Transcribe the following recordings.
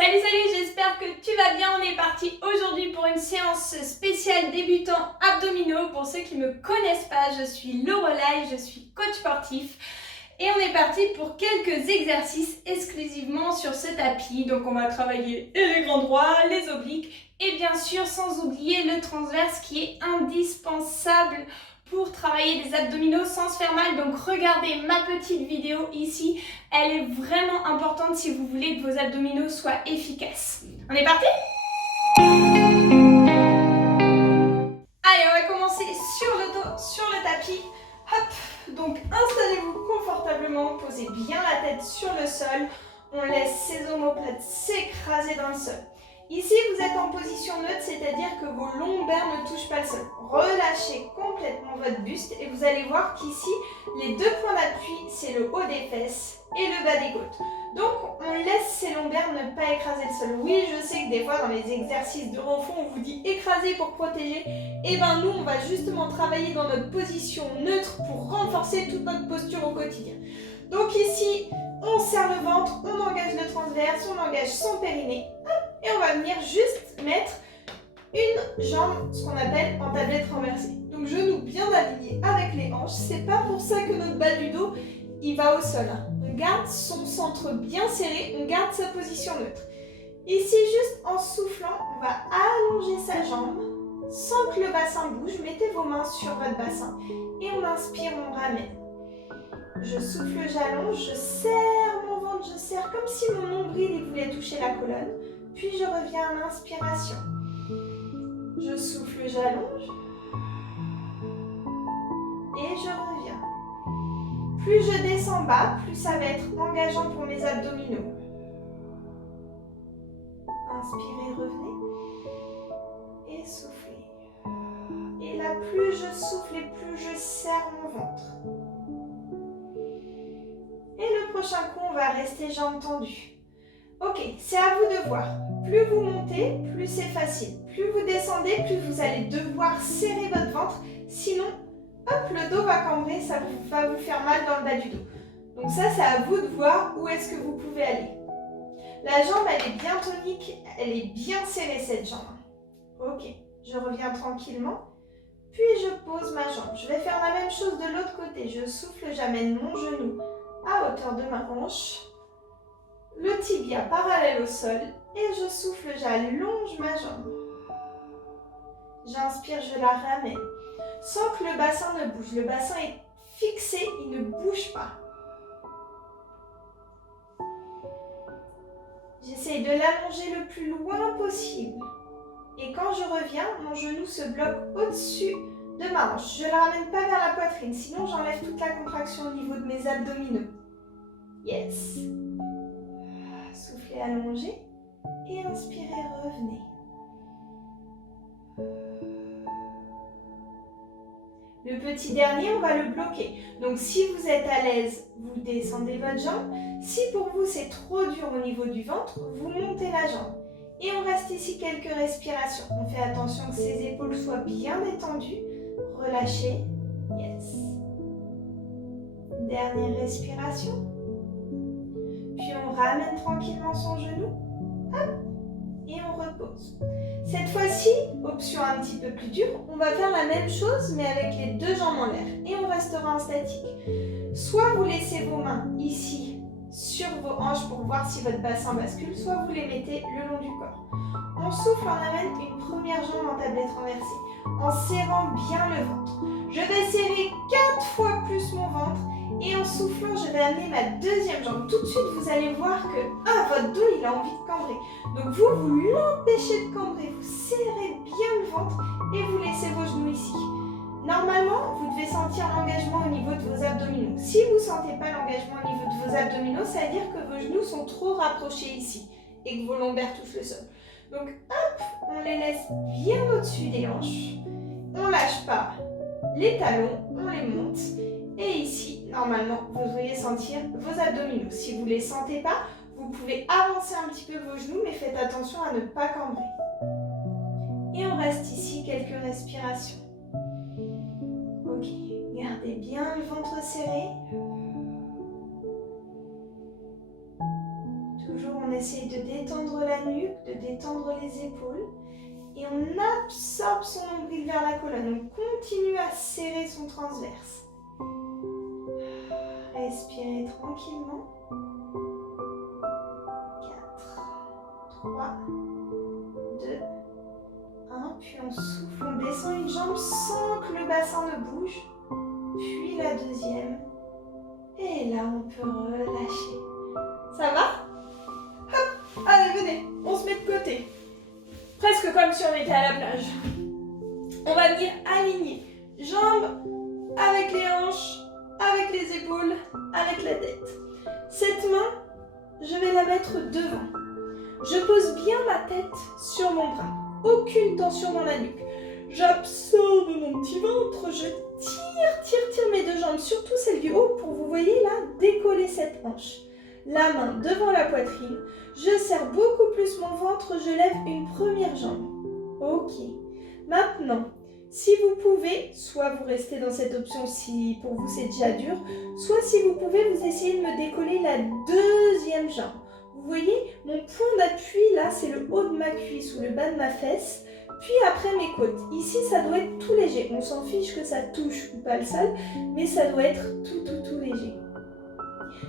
Salut, j'espère que tu vas bien. On est parti aujourd'hui pour une séance spéciale débutant abdominaux. Pour ceux qui ne me connaissent pas, je suis Lorelai, je suis coach sportif. Et on est parti pour quelques exercices exclusivement sur ce tapis. Donc on va travailler les grands droits, les obliques et bien sûr sans oublier le transverse qui est indispensable pour travailler les abdominaux sans se faire mal. Donc regardez ma petite vidéo ici, elle est vraiment importante si vous voulez que vos abdominaux soient efficaces. On est parti ? Allez, on va commencer sur le dos, sur le tapis. Hop, donc installez-vous confortablement, posez bien la tête sur le sol. On laisse ses omoplates s'écraser dans le sol. Ici, vous êtes en position neutre, c'est-à-dire que vos lombaires ne touchent pas le sol. Relâchez complètement votre buste et vous allez voir qu'ici, les deux points d'appui, c'est le haut des fesses et le bas des côtes. Donc, on laisse ces lombaires ne pas écraser le sol. Oui, je sais que des fois, dans les exercices de refond, on vous dit écraser pour protéger. Et bien, nous, on va justement travailler dans notre position neutre pour renforcer toute notre posture au quotidien. Donc ici, on serre le ventre, on engage le transverse, on engage son périnée. Et on va venir juste mettre une jambe, ce qu'on appelle en tablette renversée. Donc genoux bien alignés avec les hanches. C'est pas pour ça que notre bas du dos, il va au sol. On garde son centre bien serré, on garde sa position neutre. Ici, juste en soufflant, on va allonger sa jambe sans que le bassin bouge. Mettez vos mains sur votre bassin et on inspire, on ramène. Je souffle, j'allonge, je serre mon ventre, je serre comme si mon nombril il voulait toucher la colonne. Puis je reviens à l'inspiration. Je souffle, j'allonge. Et je reviens. Plus je descends bas, plus ça va être engageant pour mes abdominaux. Inspirez, revenez. Et soufflez. Et là, plus je souffle et plus je serre mon ventre. Et le prochain coup, on va rester jambes tendues. Ok, c'est à vous de voir. Plus vous montez, plus c'est facile. Plus vous descendez, plus vous allez devoir serrer votre ventre. Sinon, hop, le dos va cambrer, ça va vous faire mal dans le bas du dos. Donc ça, c'est à vous de voir où est-ce que vous pouvez aller. La jambe, elle est bien tonique, elle est bien serrée cette jambe. Ok, je reviens tranquillement. Puis je pose ma jambe. Je vais faire la même chose de l'autre côté. Je souffle, j'amène mon genou à hauteur de ma hanche. Le tibia parallèle au sol et je souffle, j'allonge ma jambe. J'inspire, je la ramène. Sans que le bassin ne bouge. Le bassin est fixé, il ne bouge pas. J'essaye de l'allonger le plus loin possible. Et quand je reviens, mon genou se bloque au-dessus de ma hanche. Je ne la ramène pas vers la poitrine, sinon j'enlève toute la contraction au niveau de mes abdominaux. Yes. Soufflez, allongez. Et inspirez, revenez. Le petit dernier, on va le bloquer. Donc si vous êtes à l'aise, vous descendez votre jambe. Si pour vous c'est trop dur au niveau du ventre, vous montez la jambe. Et on reste ici quelques respirations. On fait attention que ses épaules soient bien détendues. Relâchez. Yes. Dernière respiration. Puis on ramène tranquillement son genou. Hop. Et on repose. Cette fois-ci, option un petit peu plus dure, on va faire la même chose mais avec les deux jambes en l'air et on restera en statique. Soit vous laissez vos mains ici sur vos hanches pour voir si votre bassin bascule, soit vous les mettez le long du corps. On souffle, on amène une première jambe en tablette renversée en serrant bien le ventre. Je vais serrer 4 fois plus mon ventre et en soufflant, je vais amener ma deuxième jambe. Tout de suite, vous allez voir que votre dos, il a envie de cambrer. Donc vous l'empêchez de cambrer, vous serrez bien le ventre et vous laissez vos genoux ici. Normalement, vous devez sentir l'engagement au niveau de vos abdominaux. Si vous ne sentez pas l'engagement au niveau de vos abdominaux, ça veut dire que vos genoux sont trop rapprochés ici et que vos lombaires touchent le sol. Donc hop, on les laisse bien au-dessus des hanches. On ne lâche pas les talons, on les monte. Et ici, normalement, vous devriez sentir vos abdominaux. Si vous ne les sentez pas, vous pouvez avancer un petit peu vos genoux, mais faites attention à ne pas cambrer. Et on reste ici quelques respirations. Ok, gardez bien le ventre serré. Toujours, on essaye de détendre la nuque, de détendre les épaules. Et on absorbe son nombril vers la colonne. On continue à serrer son transverse. Respirez tranquillement. 4, 3, 2, 1. Puis on souffle, on descend une jambe sans que le bassin ne bouge. Puis la deuxième. Et là, on peut relâcher. Ça va? Hop, allez, venez, on se met de côté. Presque comme si on était à la plage. On va venir aligner jambes avec les hanches, avec les épaules, avec la tête. Cette main, je vais la mettre devant. Je pose bien ma tête sur mon bras. Aucune tension dans la nuque. J'absorbe mon petit ventre, je tire mes deux jambes, surtout celle du haut, pour, vous voyez là, décoller cette hanche. La main devant la poitrine, je serre beaucoup plus mon ventre, je lève une première jambe. Ok. Maintenant, si vous pouvez, soit vous restez dans cette option si pour vous c'est déjà dur, soit si vous pouvez, vous essayez de me décoller la deuxième jambe. Vous voyez, mon point d'appui là, c'est le haut de ma cuisse ou le bas de ma fesse, puis après mes côtes. Ici, ça doit être tout léger. On s'en fiche que ça touche ou pas le sol, mais ça doit être tout léger.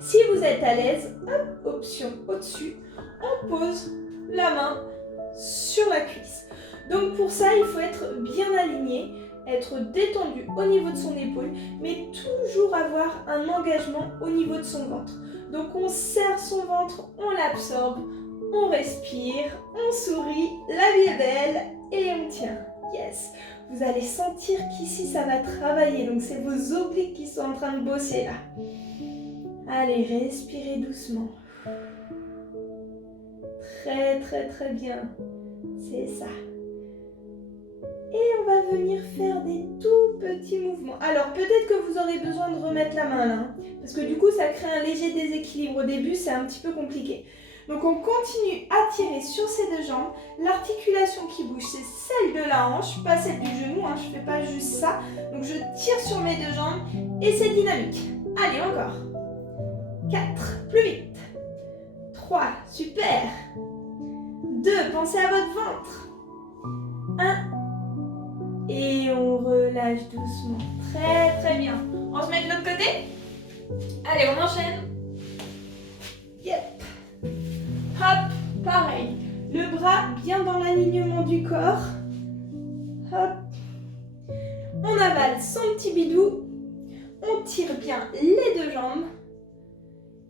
Si vous êtes à l'aise, hop, option au-dessus, on pose la main sur la cuisse. Donc pour ça, il faut être bien aligné, être détendu au niveau de son épaule, mais toujours avoir un engagement au niveau de son ventre. Donc on serre son ventre, on l'absorbe, on respire, on sourit, la vie est belle et on tient. Yes! Vous allez sentir qu'ici ça va travailler, donc c'est vos obliques qui sont en train de bosser là. Allez, respirez doucement. Très bien. C'est ça. Et on va venir faire des tout petits mouvements. Alors, peut-être que vous aurez besoin de remettre la main là, hein, parce que du coup, ça crée un léger déséquilibre. Au début, c'est un petit peu compliqué. Donc, on continue à tirer sur ces deux jambes. L'articulation qui bouge, c'est celle de la hanche, pas celle du genou. Hein, je ne fais pas juste ça. Donc, je tire sur mes deux jambes et c'est dynamique. Allez, encore. 4, plus vite. 3, super. 2, pensez à votre ventre. 1, et on relâche doucement. Très bien. On se met de l'autre côté. Allez, on enchaîne. Yep. Hop, pareil. Le bras bien dans l'alignement du corps. Hop. On avale son petit bidou. On tire bien les deux jambes.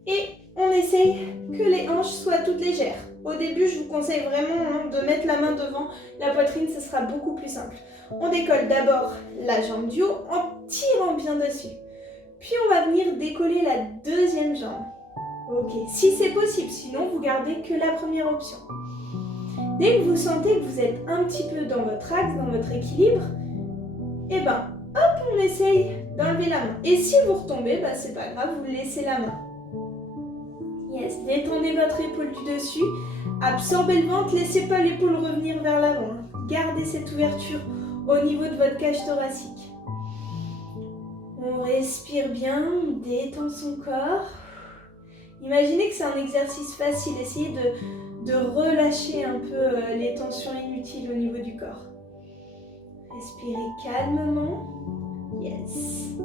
Et on essaye que les hanches soient toutes légères. Au début, je vous conseille vraiment de mettre la main devant la poitrine, ce sera beaucoup plus simple. On décolle d'abord la jambe du haut en tirant bien dessus. Puis on va venir décoller la deuxième jambe. Ok, si c'est possible, sinon vous gardez que la première option. Dès que vous sentez que vous êtes un petit peu dans votre axe, dans votre équilibre, et ben hop, on essaye d'enlever la main. Et si vous retombez, c'est pas grave, vous laissez la main. Yes, détendez votre épaule du dessus, absorbez le ventre, laissez pas l'épaule revenir vers l'avant. Gardez cette ouverture au niveau de votre cage thoracique. On respire bien, on détend son corps. Imaginez que c'est un exercice facile, essayez de relâcher un peu les tensions inutiles au niveau du corps. Respirez calmement. Yes.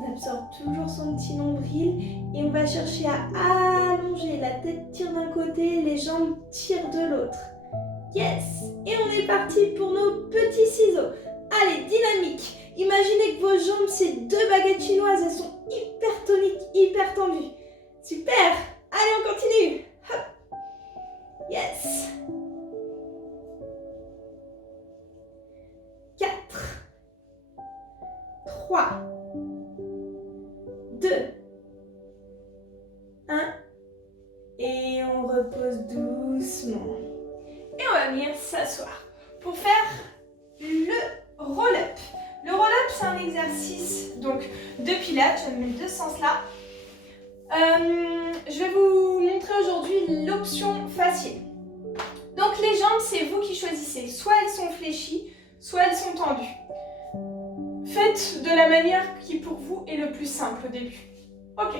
On absorbe toujours son petit nombril et on va chercher à allonger. La tête tire d'un côté, les jambes tirent de l'autre. Yes! Et on est parti pour nos petits ciseaux. Allez, dynamique. Imaginez que vos jambes, c'est 2 baguettes chinoises. Elles sont hyper toniques, hyper tendues. Super! Allez, on continue. Hop. Yes! 4, 3, 2, 1, et on repose doucement. Et on va venir s'asseoir pour faire le roll-up. Le roll-up, c'est un exercice donc de pilates, je vais mettre de ce sens-là. Je vais vous montrer aujourd'hui l'option facile. Donc les jambes, c'est vous qui choisissez. Soit elles sont fléchies, soit elles sont tendues. Faites de la manière qui pour vous est le plus simple au début. Ok.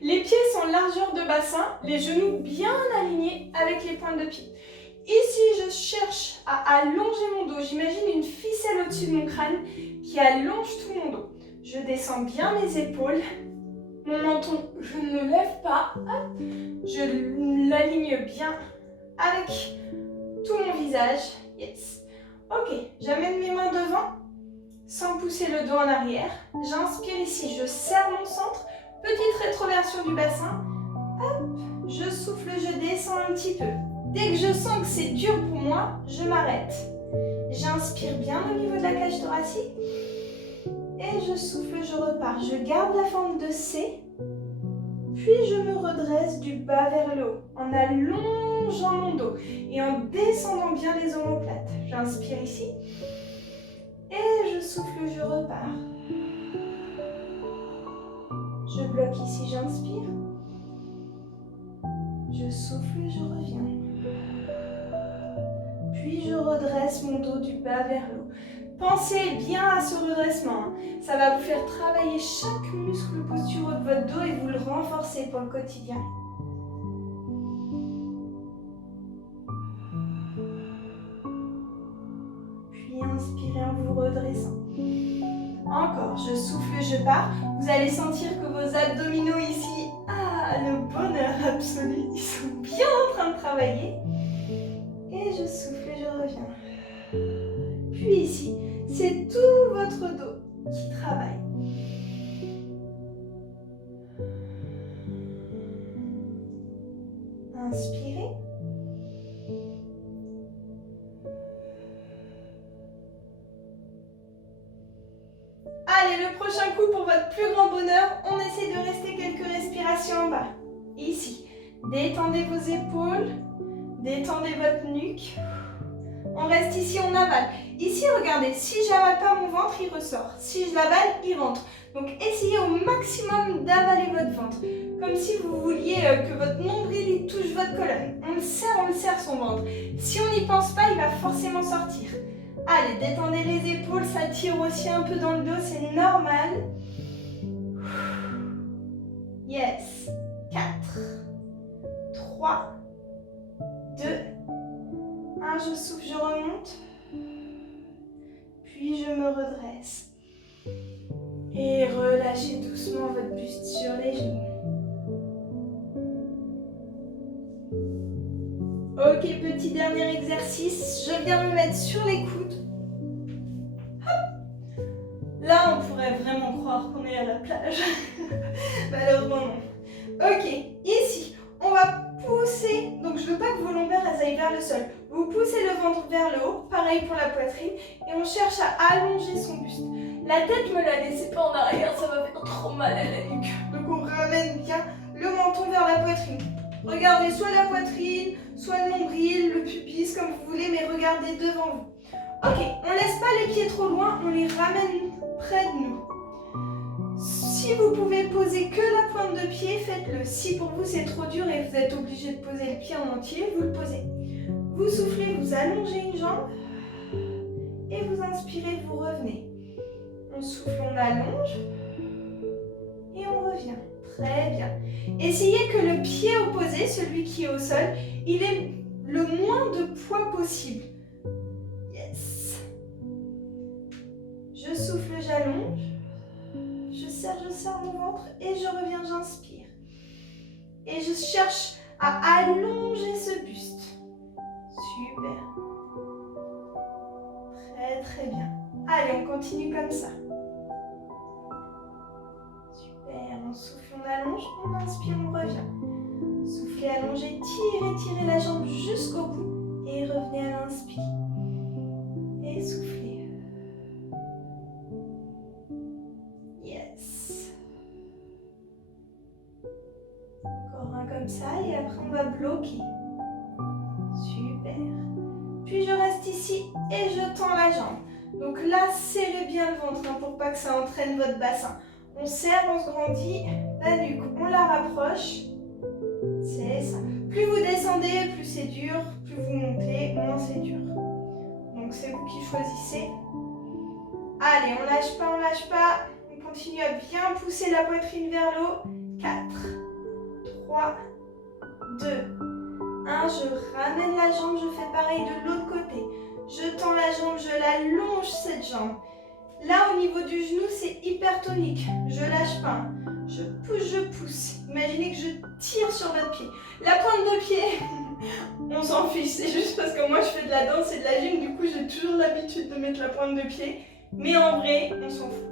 Les pieds sont largeur de bassin, les genoux bien alignés avec les pointes de pied. Ici, je cherche à allonger mon dos. J'imagine une ficelle au-dessus de mon crâne qui allonge tout mon dos. Je descends bien mes épaules. Mon menton, je ne le lève pas. Hop. Je l'aligne bien avec tout mon visage. Yes. Ok, j'amène mes mains devant sans pousser le dos en arrière. J'inspire ici, je serre mon centre. Petite rétroversion du bassin. Hop, je souffle, je descends un petit peu. Dès que je sens que c'est dur pour moi, je m'arrête. J'inspire bien au niveau de la cage thoracique. Et je souffle, je repars. Je garde la forme de C. Puis je me redresse du bas vers le haut en allongeant mon dos et en descendant bien les omoplates. J'inspire ici. Et je souffle, je repars. Je bloque ici, j'inspire. Je souffle, je reviens. Puis je redresse mon dos du bas vers le haut. Pensez bien à ce redressement. Ça va vous faire travailler chaque muscle posturaux de votre dos et vous le renforcer pour le quotidien. Puis inspirez en vous redressant. Encore, je souffle, je pars. Vous allez sentir que vos abdominaux ici, le bonheur absolu, ils sont bien en train de travailler. Et je souffle, je reviens. Puis ici, c'est tout votre dos qui travaille. Inspirez. Allez, le prochain coup pour votre plus grand bonheur, on essaie de rester quelques respirations en bas. Ici, détendez vos épaules, détendez votre nuque. On reste ici, on avale. Ici, regardez, si je n'avale pas mon ventre, il ressort. Si je l'avale, il rentre. Donc, essayez au maximum d'avaler votre ventre. Comme si vous vouliez que votre nombril il touche votre colonne. On le serre son ventre. Si on n'y pense pas, il va forcément sortir. Allez, détendez les épaules, ça tire aussi un peu dans le dos, c'est normal. Yes. 4, 3, 2, 1, je souffle, je remonte. Puis je me redresse. Et relâchez doucement votre buste sur les genoux. Ok, petit dernier exercice. Je viens me mettre sur les coudes. Hop. Là, on pourrait vraiment croire qu'on est à la plage. Malheureusement, non. Ok, ici, on va pousser. Donc, je ne veux pas que vos lombaires aillent vers le sol. Vous poussez le ventre vers le haut. Pareil pour la poitrine. Et on cherche à allonger son buste. La tête, ne me la laissez pas en arrière. Ça va faire trop mal à la nuque. Donc, on ramène bien le menton vers la poitrine. Regardez soit la poitrine, soit le nombril, le pubis, comme vous voulez, mais regardez devant vous. Ok, on ne laisse pas les pieds trop loin, on les ramène près de nous. Si vous pouvez poser que la pointe de pied, faites-le. Si pour vous c'est trop dur et vous êtes obligé de poser le pied en entier, vous le posez. Vous soufflez, vous allongez une jambe et vous inspirez, vous revenez. On souffle, on allonge et on revient. Très bien. Essayez que le pied opposé, celui qui est au sol, il ait le moins de poids possible. Yes. Je souffle, j'allonge. Je serre mon ventre et je reviens, j'inspire. Et je cherche à allonger ce buste. Super. Très très bien. Allez, on continue comme ça. On souffle, on allonge, on inspire, on revient. Soufflez, allongez, tirez la jambe jusqu'au bout et revenez à l'inspire. Et soufflez. Yes. Encore un comme ça et après on va bloquer. Super. Puis je reste ici et je tends la jambe. Donc là, serrez bien le ventre pour pas que ça entraîne votre bassin. On serre, on se grandit, la nuque, on la rapproche. C'est ça. Plus vous descendez, plus c'est dur. Plus vous montez, moins c'est dur. Donc c'est vous qui choisissez. Allez, on lâche pas. On continue à bien pousser la poitrine vers le haut. 4, 3, 2, 1. Je ramène la jambe, je fais pareil de l'autre côté. Je tends la jambe, je la longe cette jambe. Là, au niveau du genou, c'est hyper tonique. Je lâche pas. Je pousse. Imaginez que je tire sur votre pied. La pointe de pied, on s'en fiche. C'est juste parce que moi, je fais de la danse et de la gym. Du coup, j'ai toujours l'habitude de mettre la pointe de pied. Mais en vrai, on s'en fout.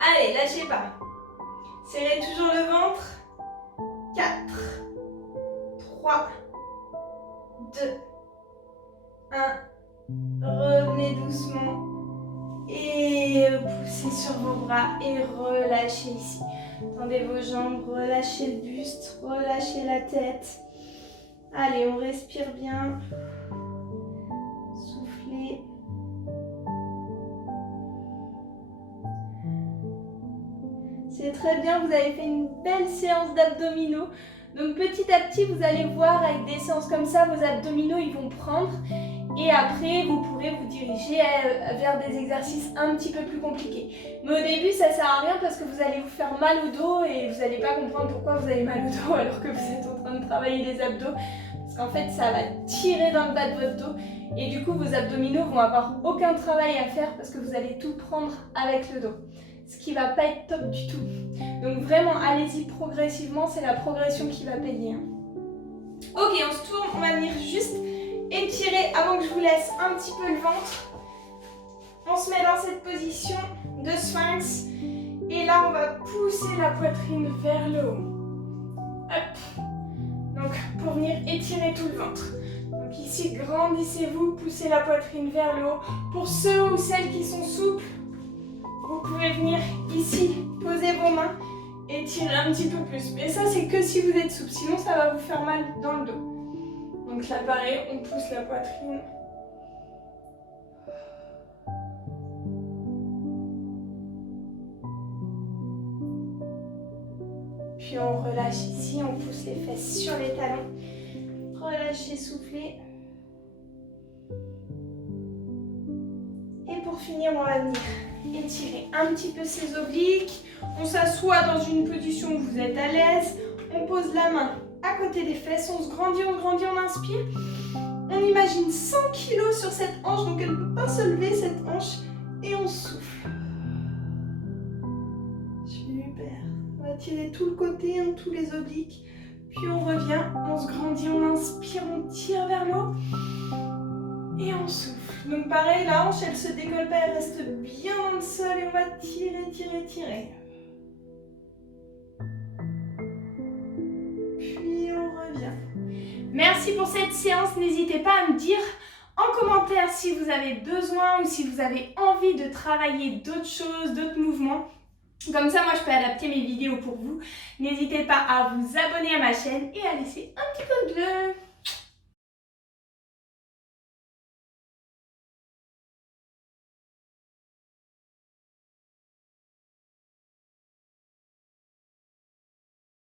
Allez, lâchez pas. Serrez toujours le ventre. 4, 3, 2, 1. Revenez doucement. Et poussez sur vos bras et relâchez ici. Tendez vos jambes, relâchez le buste, relâchez la tête. Allez, on respire bien. Soufflez. C'est très bien, vous avez fait une belle séance d'abdominaux. Donc petit à petit, vous allez voir avec des séances comme ça, vos abdominaux ils vont prendre. Et après, vous pourrez vous diriger vers des exercices un petit peu plus compliqués. Mais au début, ça ne sert à rien parce que vous allez vous faire mal au dos et vous n'allez pas comprendre pourquoi vous avez mal au dos alors que vous êtes en train de travailler les abdos. Parce qu'en fait, ça va tirer dans le bas de votre dos et du coup, vos abdominaux vont avoir aucun travail à faire parce que vous allez tout prendre avec le dos. Ce qui ne va pas être top du tout. Donc vraiment, allez-y progressivement, c'est la progression qui va payer. Ok, on se tourne, on va venir juste étirer avant que je vous laisse un petit peu le ventre. On se met dans cette position de sphinx. Et là, on va pousser la poitrine vers le haut. Hop. Donc, pour venir étirer tout le ventre. Donc ici, grandissez-vous, poussez la poitrine vers le haut. Pour ceux ou celles qui sont souples, vous pouvez venir ici, poser vos mains et tirer un petit peu plus. Mais ça, c'est que si vous êtes souple. Sinon, ça va vous faire mal dans le dos. Donc là, pareil, on pousse la poitrine. Puis on relâche ici, on pousse les fesses sur les talons. Relâchez, soufflez. Et pour finir, on va venir étirer un petit peu ses obliques. On s'assoit dans une position où vous êtes à l'aise. On pose la main à côté des fesses, on se grandit, on inspire. On imagine 100 kg sur cette hanche, donc elle ne peut pas se lever cette hanche. Et on souffle. Super. On va tirer tout le côté, tous les obliques. Puis on revient, on se grandit, on inspire, on tire vers le haut. Et on souffle. Donc pareil, la hanche, elle se décolle pas, elle reste bien dans le sol. Et on va tirer, tirer, tirer. Merci pour cette séance. N'hésitez pas à me dire en commentaire si vous avez besoin ou si vous avez envie de travailler d'autres choses, d'autres mouvements. Comme ça, moi, je peux adapter mes vidéos pour vous. N'hésitez pas à vous abonner à ma chaîne et à laisser un petit pouce bleu.